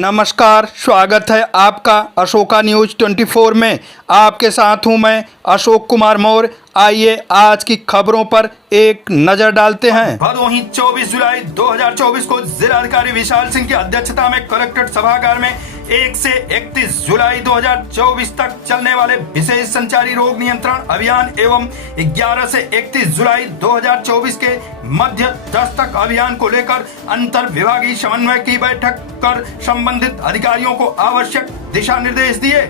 नमस्कार, स्वागत है आपका अशोका न्यूज़ 24 में। आपके साथ हूं मैं अशोक कुमार मौर्य। आइए आज की खबरों पर एक नजर डालते हैं। भदोही 24 जुलाई 2024 को जिलाधिकारी विशाल सिंह की अध्यक्षता में कलेक्ट्रेट सभागार में 1 से 31 जुलाई 2024 तक चलने वाले विशेष संचारी रोग नियंत्रण अभियान एवं 11 से 31 जुलाई 2024 के मध्य दस्तक अभियान को लेकर अंतर विभागीय समन्वय की बैठक कर संबंधित अधिकारियों को आवश्यक दिशा निर्देश दिए।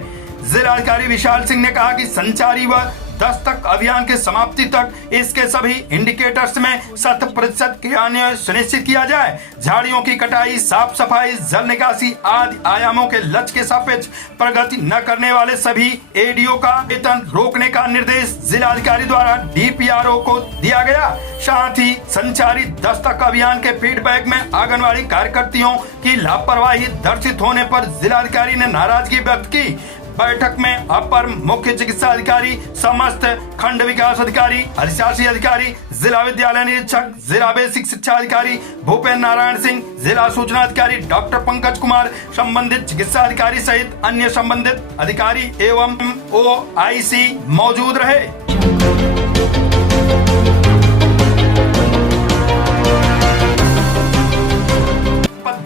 जिलाधिकारी विशाल सिंह ने कहा कि संचारी व दस्तक अभियान के समाप्ति तक इसके सभी इंडिकेटर्स में 100% क्रियान्वयन सुनिश्चित किया जाए। झाड़ियों की कटाई, साफ सफाई, जल निकासी आदि आयामों के लक्ष्य के सापेक्ष प्रगति न करने वाले सभी एडीओ का वेतन रोकने का निर्देश जिलाधिकारी द्वारा डीपीआरओ को दिया गया। साथ ही संचारी दस्तक अभियान के फीडबैक में आंगनवाड़ी कार्यकर्तियों की लापरवाही दर्शित होने पर जिलाधिकारी ने नाराजगी व्यक्त की। बैठक में अपर मुख्य चिकित्सा अधिकारी, समस्त खंड विकास अधिकारी, अधिशासी अधिकारी, जिला विद्यालय निरीक्षक, जिला बेसिक शिक्षा अधिकारी भूपेन्द्र नारायण सिंह, जिला सूचना अधिकारी डॉक्टर पंकज कुमार, संबंधित चिकित्सा अधिकारी सहित अन्य संबंधित अधिकारी एवं ओआईसी मौजूद रहे।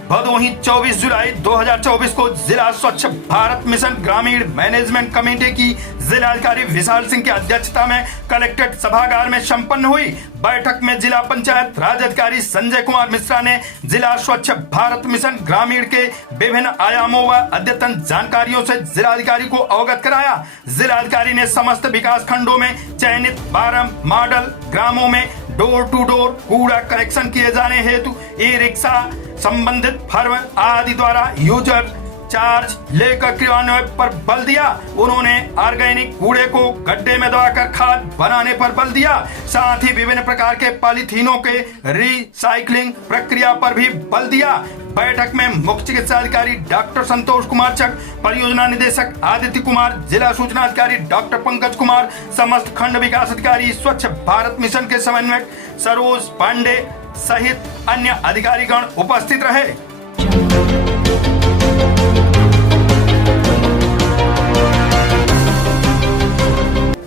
भदोही 24 जुलाई 2024 को जिला स्वच्छ भारत मिशन ग्रामीण मैनेजमेंट कमेटी की जिलाधिकारी विशाल सिंह की अध्यक्षता में कलेक्ट्रेट सभागार में संपन्न हुई। बैठक में जिला पंचायत राज अधिकारी संजय कुमार मिश्रा ने जिला स्वच्छ भारत मिशन ग्रामीण के विभिन्न आयामों व अद्यतन जानकारियों से जिलाधिकारी को अवगत कराया। जिलाधिकारी ने समस्त विकास खंडों में चयनित 12 मॉडल ग्रामों में डोर टू डोर कूड़ा कलेक्शन किए जाने हेतु ई रिक्शा, संबंधित फर्म आदि द्वारा यूजर चार्ज लेकर क्रियान्वयन पर बल दिया। उन्होंने ऑर्गेनिक कूड़े को गड्ढे में दबाकर खाद बनाने पर बल दिया। साथ ही विभिन्न प्रकार के पॉलीथीनों के रिसाइकलिंग प्रक्रिया पर भी बल दिया। बैठक में मुख्य चिकित्सा अधिकारी डॉक्टर संतोष कुमार चक, परियोजना निदेशक आदित्य कुमार, जिला सूचना अधिकारी डॉक्टर पंकज कुमार, समस्त खंड विकास अधिकारी, स्वच्छ भारत मिशन के समन्वयक सरोज पांडे सहित अन्य अधिकारीगण उपस्थित रहे।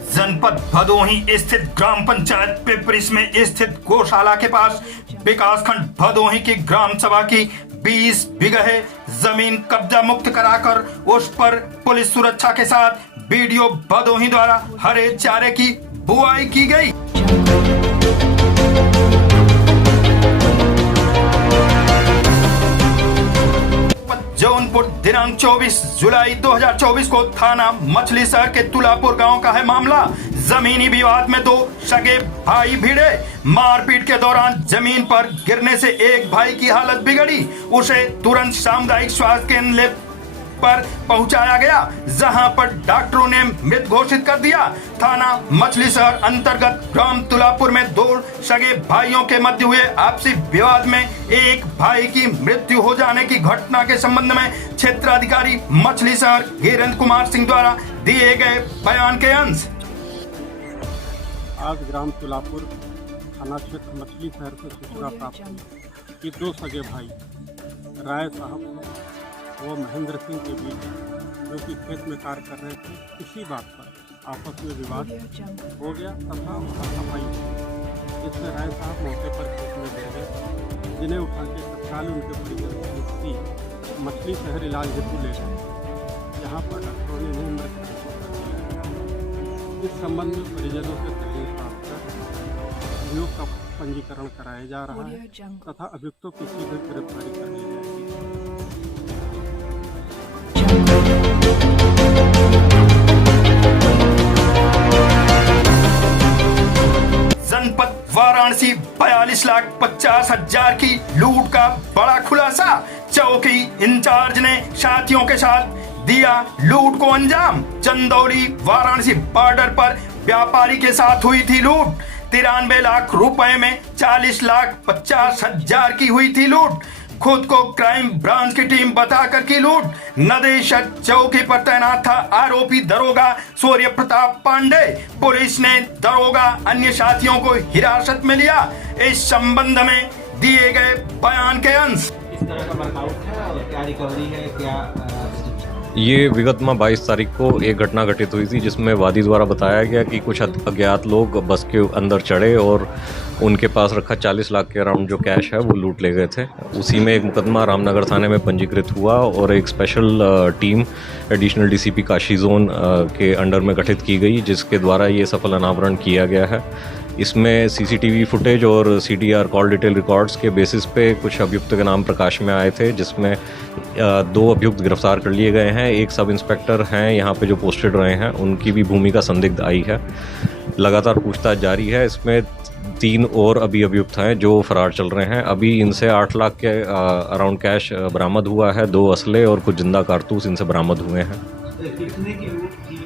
जनपद भदोही स्थित ग्राम पंचायत पिपरिस में स्थित गौशाला के पास विकास खंड भदोही की ग्राम सभा की 20 बीघे जमीन कब्जा मुक्त कराकर उस पर पुलिस सुरक्षा के साथ बीडीओ भदोही द्वारा हरे चारे की बुआई की गई। जौनपुर दिनांक 24 जुलाई 2024 को थाना मछली शहर के तुलापुर गांव का है मामला। जमीनी विवाद में 2 सगे भाई भिड़े। मारपीट के दौरान जमीन पर गिरने से एक भाई की हालत बिगड़ी। उसे तुरंत सामुदायिक स्वास्थ्य केंद्र पर पहुंचाया गया, जहां पर डॉक्टरों ने मृत घोषित कर दिया। थाना मछली शहर अंतर्गत ग्राम तुलापुर में 2 सगे भाइयों के मध्य हुए आपसी विवाद में एक भाई की मृत्यु हो जाने की घटना के संबंध में क्षेत्राधिकारी मछली शहर वीरेंद्र कुमार सिंह द्वारा दिए गए बयान के अंश। आज ग्राम तुलापुर थाना क्षेत्र मछली शहर से सूचना प्राप्त हुई कि 2 सगे भाई राय साहब वो महेंद्र सिंह के बीच जो कि खेत में कार्य कर रहे थे, इसी बात पर आपस में विवाद हो गया तथा हाथापाई हुई, जिससे राय साहब मौके पर खेत में गिर गए, जिन्हें उठा के तत्काल उनके परिजन मछली शहर इलाज हेतु ले गए, जहाँ पर डॉक्टरों ने उन्हें मृत घोषित कर दिया। इस संबंध में परिजनों से तहरीर प्राप्त कर अभियोग का पंजीकरण कराया जा रहा है तथा अभियुक्तों की शीघ्र गिरफ्तारी कर ली जाएगी। जनपद वाराणसी 42,50,000 की लूट का बड़ा खुलासा। चौकी इंचार्ज ने साथियों के साथ दिया लूट को अंजाम। चंदौली वाराणसी बॉर्डर पर व्यापारी के साथ हुई थी लूट। 93 लाख रुपए में 40,50,000 की हुई थी लूट। खुद को क्राइम ब्रांच की टीम बताकर की लूट। नदेशक चौकी पर तैनात था आरोपी दरोगा सूर्य प्रताप पांडे। पुलिस ने दरोगा अन्य साथियों को हिरासत में लिया। इस संबंध में दिए गए बयान के अंश। किस तरह का वर्कआउट है और क्या रिकवरी है, क्या ये विगत में 22 तारीख को एक घटना घटित हुई थी जिसमें वादी द्वारा बताया गया कि कुछ अज्ञात लोग बस के अंदर चढ़े और उनके पास रखा 40 लाख के अराउंड जो कैश है वो लूट ले गए थे। उसी में एक मुकदमा रामनगर थाने में पंजीकृत हुआ और एक special team additional DCP Kashi zone के अंडर में गठित की गई, जिसके द्वारा ये सफल अनावरण किया गया है। इसमें सीसीटीवी फुटेज और सीडीआर कॉल डिटेल रिकॉर्ड्स के बेसिस पे कुछ अभियुक्त के नाम प्रकाश में आए थे, जिसमें 2 अभियुक्त गिरफ्तार कर लिए गए हैं। एक सब इंस्पेक्टर हैं यहाँ पे जो पोस्टेड रहे हैं, उनकी भी भूमिका संदिग्ध आई है। लगातार पूछताछ जारी है। इसमें 3 और अभी अभियुक्त हैं जो फरार चल रहे हैं। अभी इनसे 8 लाख के अराउंड कैश बरामद हुआ है, 2 असले और कुछ जिंदा कारतूस इनसे बरामद हुए हैं। कितने की लूट थी,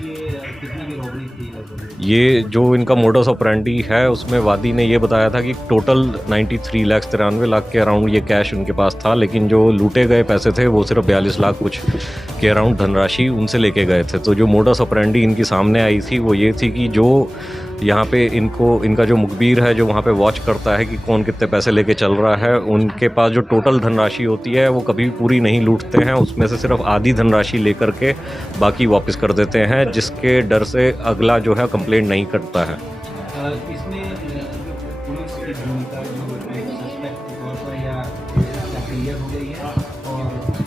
कितने की रॉबरी थी लगभग? ये जो इनका मोडस ऑपरेंडी है उसमें वादी ने ये बताया था कि टोटल 93 लाख के अराउंड ये कैश उनके पास था, लेकिन जो लूटे गए पैसे थे वो सिर्फ 42 लाख कुछ के अराउंड धनराशि उनसे लेके गए थे। तो जो मोडस ऑपरेंडी इनकी सामने आई थी वो ये थी कि जो यहाँ पे इनका जो मुखबिर है जो वहाँ पे वॉच करता है कि कौन कितने पैसे लेके चल रहा है, उनके पास जो टोटल धनराशि होती है वो कभी पूरी नहीं लूटते हैं। उसमें से सिर्फ आधी धनराशि लेकर के बाकी वापस कर देते हैं, जिसके डर से अगला जो है कंप्लेंट नहीं करता है। इसमें पुलिस की भूमिका जो सस्पेक्ट के तौर पर या क्लियर हो गई है और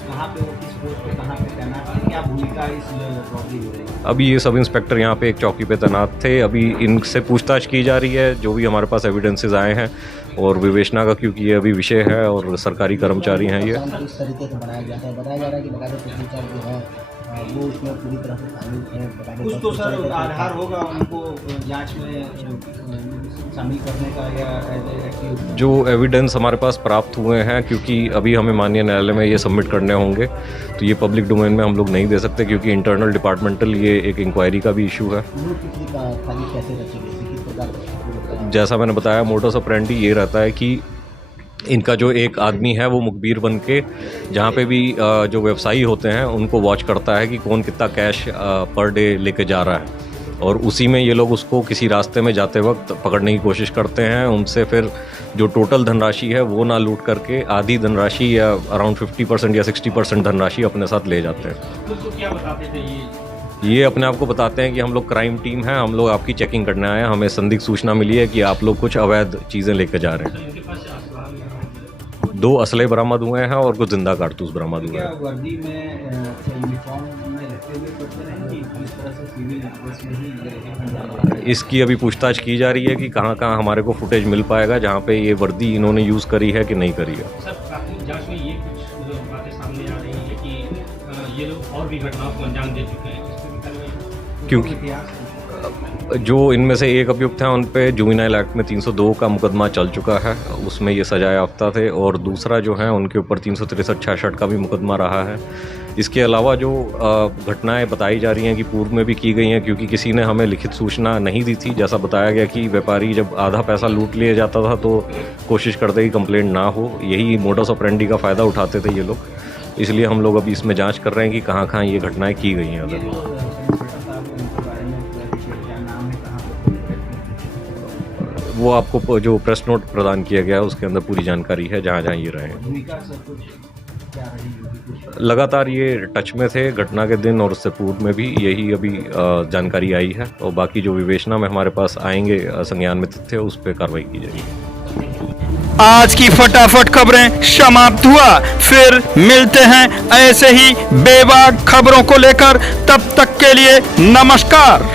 कहाँ पे वो किस पोस्ट पे कहाँ पे तैनात है, क्या भूमिका इस रॉबरी हो रही है? अभी ये सब इंस्पेक्टर यहाँ पे एक चौकी पे तैनात थे। अभी इनसे पूछताछ की जा रही है, जो भी हमारे पास एविडेंसेस आए हैं और विवेचना का, क्योंकि ये अभी विषय है और सरकारी कर्मचारी हैं ये। इस तरीके से बनाया जाता है, बताया जा रहा है कि लगातार पुलिस जो है वो उसमें पूरी तरह से शामिल है। कुछ तो सर आधार होगा उनको जांच में शामिल करने का या एक्टिव जो एविडेंस हमारे पास प्राप्त हुए हैं, क्योंकि अभी हमें माननीय न्यायालय में ये सबमिट करने होंगे, तो ये पब्लिक डोमेन में हम लोग नहीं दे सकते क्योंकि इंटरनल डिपार्टमेंटल ये एक इंक्वायरी का भी इशू है। खाली कैसे रची गई, किस प्रकार? जैसा मैंने बताया, मोडस ऑपरेंडी ये रहता है कि इनका जो एक आदमी है वो मुखबिर बन के जहाँ पे भी जो व्यवसायी होते हैं उनको वॉच करता है कि कौन कितना कैश पर डे लेके जा रहा है, और उसी में ये लोग उसको किसी रास्ते में जाते वक्त पकड़ने की कोशिश करते हैं। उनसे फिर जो टोटल धनराशि है वो ना लूट करके आधी धनराशि या अराउंड 50% या 60% धनराशि अपने साथ ले जाते हैं। तो क्या बताते थे ये अपने आप को बताते हैं कि हम लोग क्राइम टीम हैं, हम लोग आपकी चेकिंग करने आए हैं, हमें संदिग्ध सूचना मिली है कि आप लोग कुछ अवैध चीज़ें लेकर जा रहे हैं। 2 असले बरामद हुए हैं और कुछ जिंदा कारतूस बरामद हुए क्या हैं। वर्दी में यूनिफॉर्म में रहते हुए करते रहेंगे किस तरह से सिविल ड्रेस में ही इसकी अभी पूछताछ की जा रही है कि कहाँ कहाँ हमारे को फुटेज मिल पाएगा जहाँ पे ये वर्दी इन्होंने यूज़ करी है कि नहीं करी है। सर प्राथमिक जांच में ये कुछ बातें सामने आ रही है कि ये लोग और भी घटनाओं को अंजाम दे चुके हैं, क्योंकि जो इनमें से एक अभियुक्त हैं उन पे जुवेनाइल एक्ट में 302 का मुकदमा चल चुका है, उसमें ये सजा याफ्ता थे, और दूसरा जो है उनके ऊपर 363-66 का भी मुकदमा रहा है। इसके अलावा जो घटनाएं बताई जा रही हैं कि पूर्व में भी की गई हैं, क्योंकि किसी ने हमें लिखित सूचना नहीं दी थी। जैसा बताया गया कि व्यापारी जब आधा पैसा लूट लिया जाता था तो कोशिश करते कि कंप्लेंट ना हो, यही मोडस ऑपरेंडी का फ़ायदा उठाते थे ये लोग। इसलिए हम लोग अभी इसमें जाँच कर रहे हैं कि कहाँ कहाँ ये घटनाएँ की गई हैं। अगर वो आपको जो प्रेस नोट प्रदान किया गया है उसके अंदर पूरी जानकारी है जहाँ जहाँ ये रहे हैं। लगातार ये टच में थे घटना के दिन और उससे पूर्व में भी, यही अभी जानकारी आई है, और बाकी जो विवेचना में हमारे पास आएंगे संज्ञान में तथ्य उस पर कार्रवाई की जाएगी। आज की फटाफट खबरें समाप्त हुआ, फिर मिलते हैं ऐसे ही बेबाक खबरों को लेकर। तब तक के लिए नमस्कार।